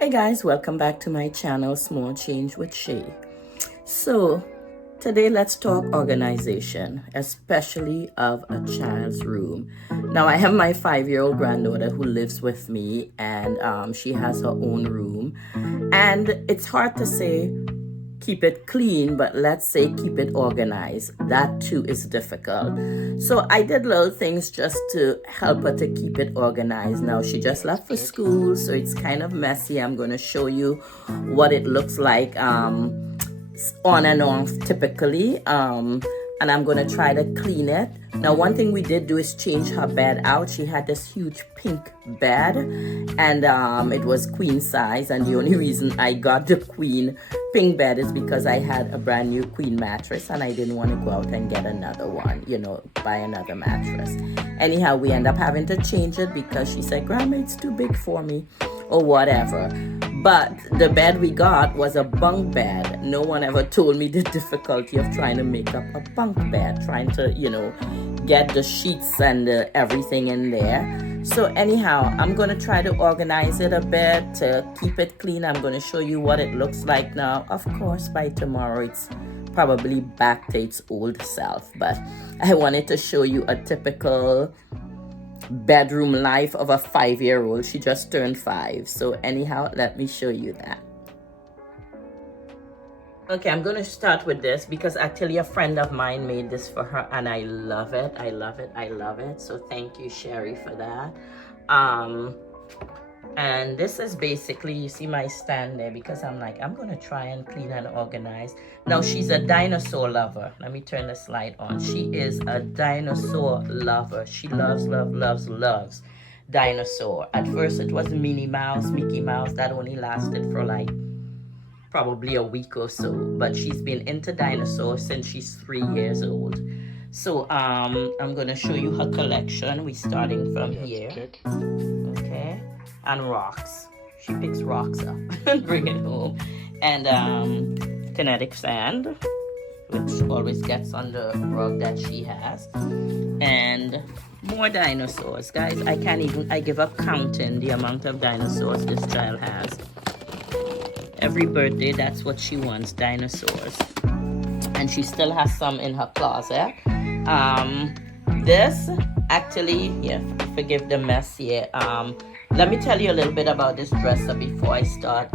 Hey guys, welcome back to my channel, Small Change with Shay. So today let's talk organization, especially of a child's room. Now I have my 5-year-old granddaughter who lives with me, and she has her own room. And it's hard to say keep it clean, but let's say keep it organized. That too is difficult. So I did little things just to help her to keep it organized. Now she just left for school, so it's kind of messy. I'm going to show you what it looks like on and off typically. And I'm going to try to clean it. Now, one thing we did do is change her bed out. She had this huge pink bed, and it was queen size. And the only reason I got the queen pink bed is because I had a brand new queen mattress, and I didn't want to go out and get another one, buy another mattress. Anyhow, we end up having to change it because she said, Grandma, it's too big for me, or whatever. But the bed we got was a bunk bed. No one ever told me the difficulty of trying to make up a bunk bed, trying to, get the sheets and everything in there. So anyhow, I'm going to try to organize it a bit to keep it clean. I'm going to show you what it looks like now. Of course, by tomorrow, it's probably back to its old self. But I wanted to show you a typical bedroom life of a 5-year-old. She just turned 5. So anyhow, let me show you that. Okay, I'm going to start with this because actually a friend of mine made this for her, and I love it. I love it. I love it. So thank you, Sherry, for that. And this is basically, you see my stand there, because I'm going to try and clean and organize. Now, she's a dinosaur lover. Let me turn the slide on. She is a dinosaur lover. She loves dinosaur. At first, it was Minnie Mouse, Mickey Mouse. That only lasted for probably a week or so. But she's been into dinosaurs since she's 3 years old. So I'm going to show you her collection. We're starting from here. Okay. And rocks. She picks rocks up and bring it home. And kinetic sand, which always gets on the rug that she has. And more dinosaurs. Guys, I give up counting the amount of dinosaurs this child has. Every birthday, that's what she wants, dinosaurs. And she still has some in her closet. This, actually, forgive the mess here. Let me tell you a little bit about this dresser before I start,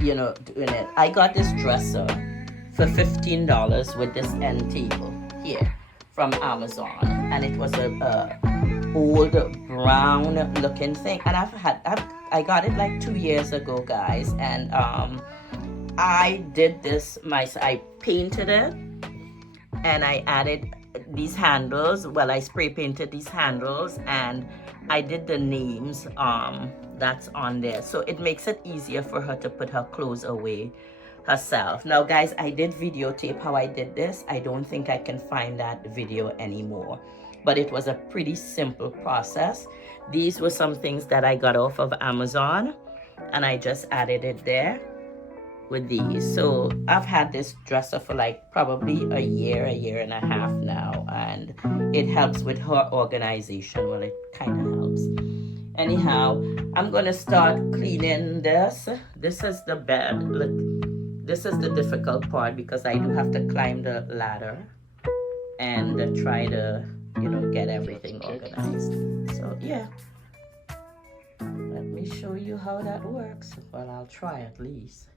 doing it. I got this dresser for $15 with this end table here from Amazon. And it was a old brown looking thing. And I got it like 2 years ago, guys. And I did this myself. I painted it, and I added these handles. Well, I spray painted these handles, and I did the names that's on there, so it makes it easier for her to put her clothes away herself. Now, guys, I did videotape how I did this. I don't think I can find that video anymore, but it was a pretty simple process. These were some things that I got off of Amazon, and I just added it there with these. So I've had this dresser for probably a year and a half now, and it helps with her organization. Well, it kind of helps. Anyhow, I'm gonna start cleaning this. This is the bed. Look, this is the difficult part because I do have to climb the ladder and try to, get everything organized. So yeah, let me show you how that works. Well, I'll try at least.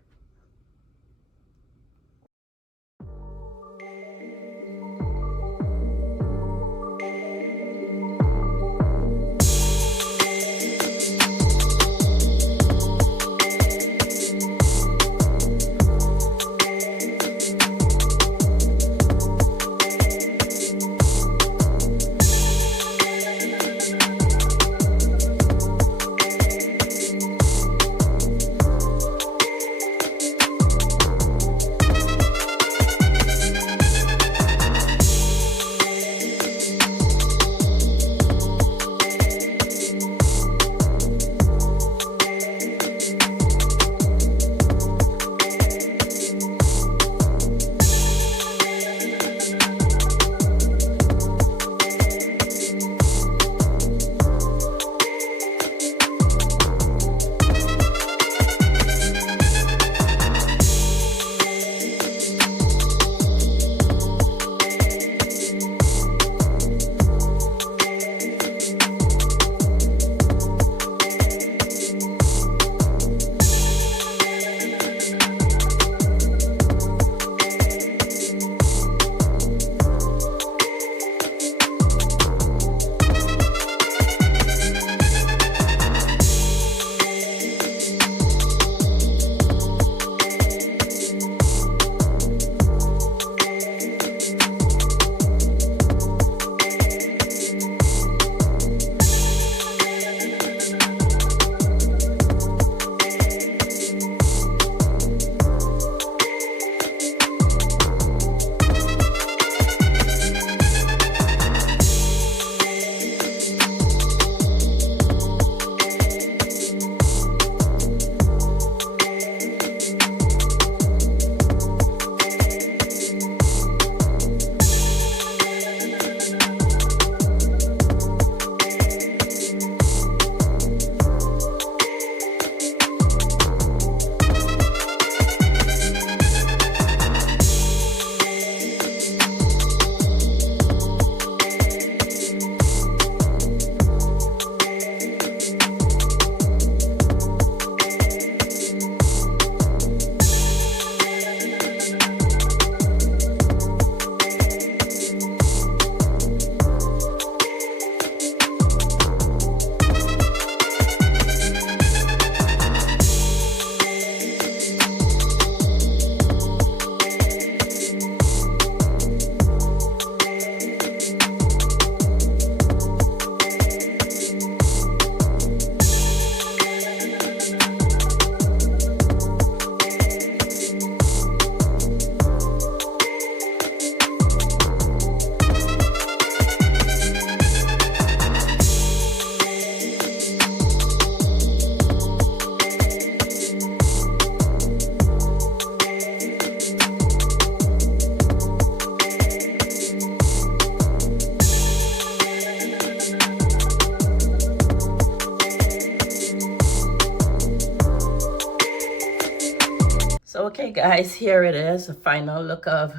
Okay guys, here it is, a final look of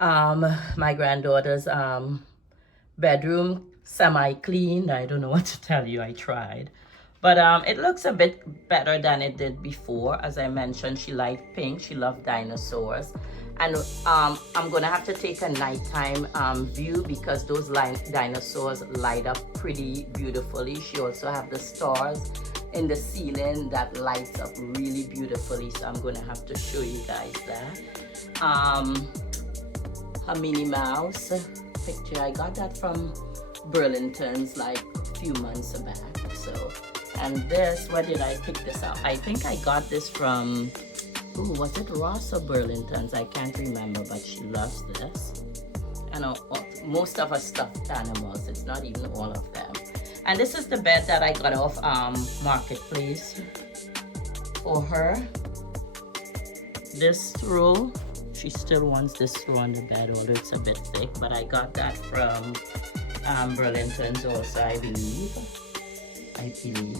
my granddaughter's bedroom, semi-cleaned. I don't know what to tell you, I tried. But it looks a bit better than it did before. As I mentioned, she liked pink, she loved dinosaurs. And I'm gonna have to take a nighttime view because those dinosaurs light up pretty beautifully. She also have the stars in the ceiling that lights up really beautifully, so I'm gonna have to show you guys that. Her Minnie Mouse picture, I got that from Burlington's like a few months back. So, and this, where did I pick this up? I think I got this from, ooh, was it Ross or Burlington's? I can't remember, but she loves this. I know most of her stuffed animals, it's not even all of them. And this is the bed that I got off Marketplace for her. This roll, she still wants this roll on the bed, although it's a bit thick, but I got that from Burlington's also, I believe,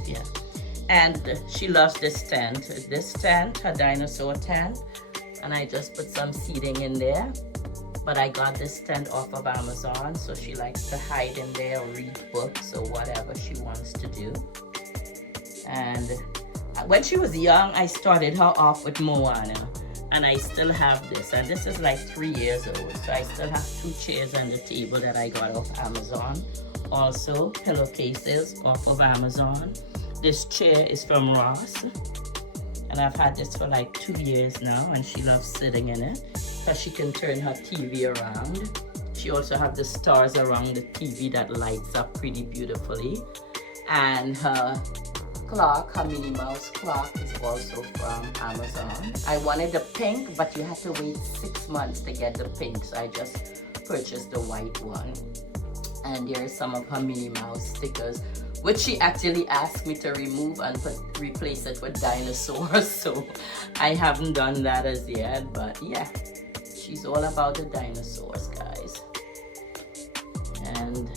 yeah. And she loves this tent, her dinosaur tent, and I just put some seating in there. But I got this tent off of Amazon, so she likes to hide in there or read books or whatever she wants to do. And when she was young, I started her off with Moana, and I still have this. And this is like 3 years old, so I still have 2 chairs and the table that I got off Amazon. Also, pillowcases off of Amazon. This chair is from Ross, and I've had this for like 2 years now, and she loves sitting in it because she can turn her TV around. She also has the stars around the TV that lights up pretty beautifully. And her clock, her Minnie Mouse clock, is also from Amazon. I wanted the pink, but you had to wait 6 months to get the pink, so I just purchased the white one. And there are some of her Minnie Mouse stickers, which she actually asked me to remove and replace it with dinosaurs. So I haven't done that as yet, but yeah, she's all about the dinosaurs, guys. And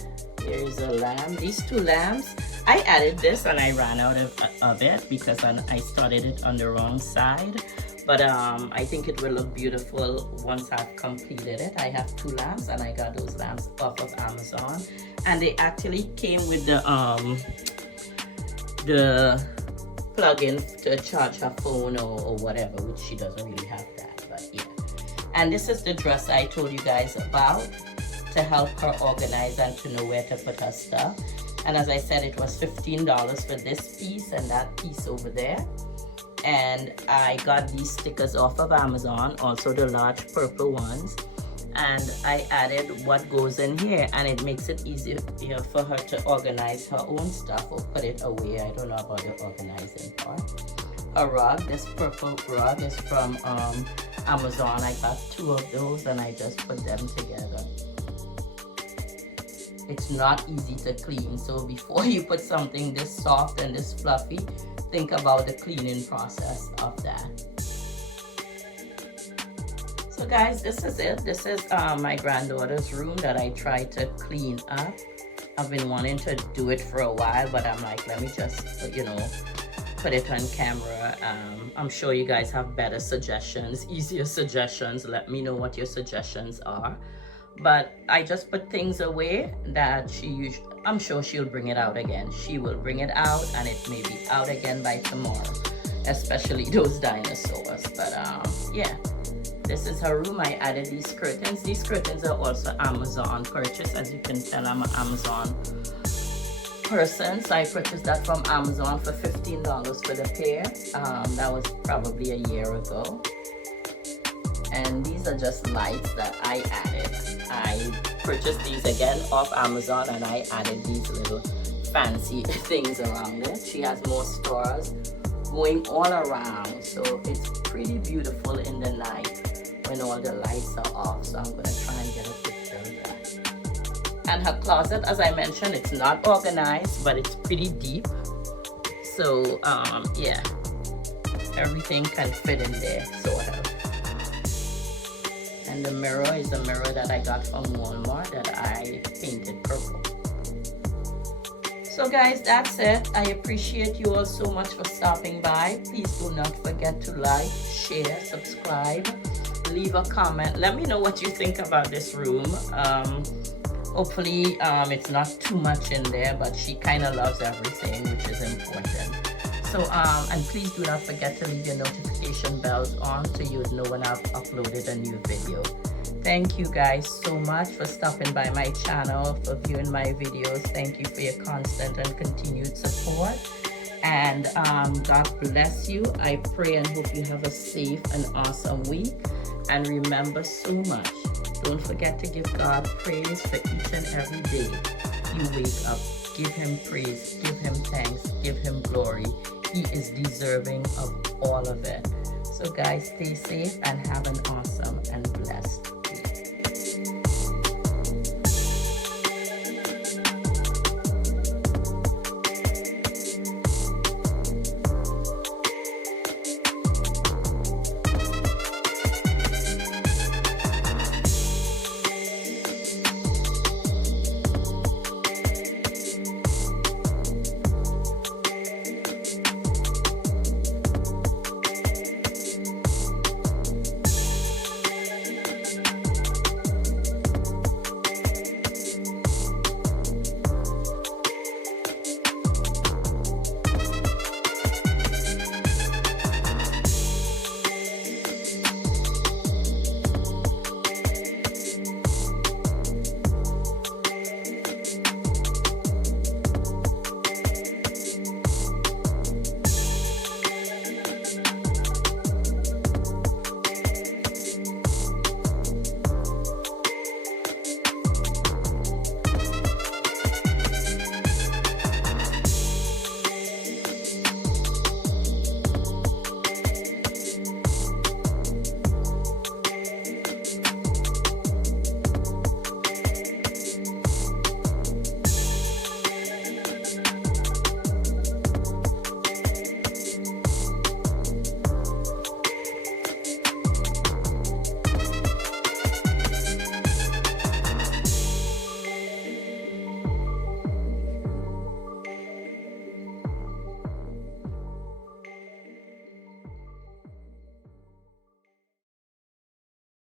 here's a lamb. These 2 lambs, I added this and I ran out of it because I started it on the wrong side. But I think it will look beautiful once I've completed it. I have 2 lamps, and I got those lamps off of Amazon. And they actually came with the plug-in to charge her phone or whatever, which she doesn't really have that, but yeah. And this is the dresser I told you guys about to help her organize and to know where to put her stuff. And as I said, it was $15 for this piece and that piece over there. And I got these stickers off of Amazon, also the large purple ones. And I added what goes in here, and it makes it easier for her to organize her own stuff or put it away. I don't know about the organizing part. A rug, this purple rug is from Amazon. I got 2 of those and I just put them together. It's not easy to clean, so before you put something this soft and this fluffy, think about the cleaning process of that. So guys, this is it. This is my granddaughter's room that I tried to clean up. I've been wanting to do it for a while, but I'm like, let me just, put it on camera. I'm sure you guys have better suggestions, easier suggestions. Let me know what your suggestions are. But I just put things away that I'm sure she'll bring it out again. She will bring it out, and it may be out again by tomorrow, especially those dinosaurs. But yeah, this is her room. I added these curtains. These curtains are also Amazon purchase. As you can tell, I'm an Amazon person, so I purchased that from Amazon for $15 for the pair. That was probably a year ago. And these are just lights that I added. I purchased these again off Amazon, and I added these little fancy things around it. She has more stars going all around, so it's pretty beautiful in the night when all the lights are off. So I'm going to try and get a picture of that. And her closet, as I mentioned, it's not organized, but it's pretty deep. So yeah, everything can fit in there, sort of. And the mirror is a mirror that I got from Walmart that I painted purple. So guys, that's it. I appreciate you all so much for stopping by. Please do not forget to like, share, subscribe, leave a comment. Let me know what you think about this room. Hopefully it's not too much in there, but she kind of loves everything, which is important. So and please do not forget to leave your notification bells on so you would know when I've uploaded a new video. Thank you guys so much for stopping by my channel, for viewing my videos. Thank you for your constant and continued support. And God bless you. I pray and hope you have a safe and awesome week. And remember so much, don't forget to give God praise for each and every day you wake up. Give him praise, give him thanks, give him glory. He is deserving of all of it. So guys, stay safe and have an awesome and blessed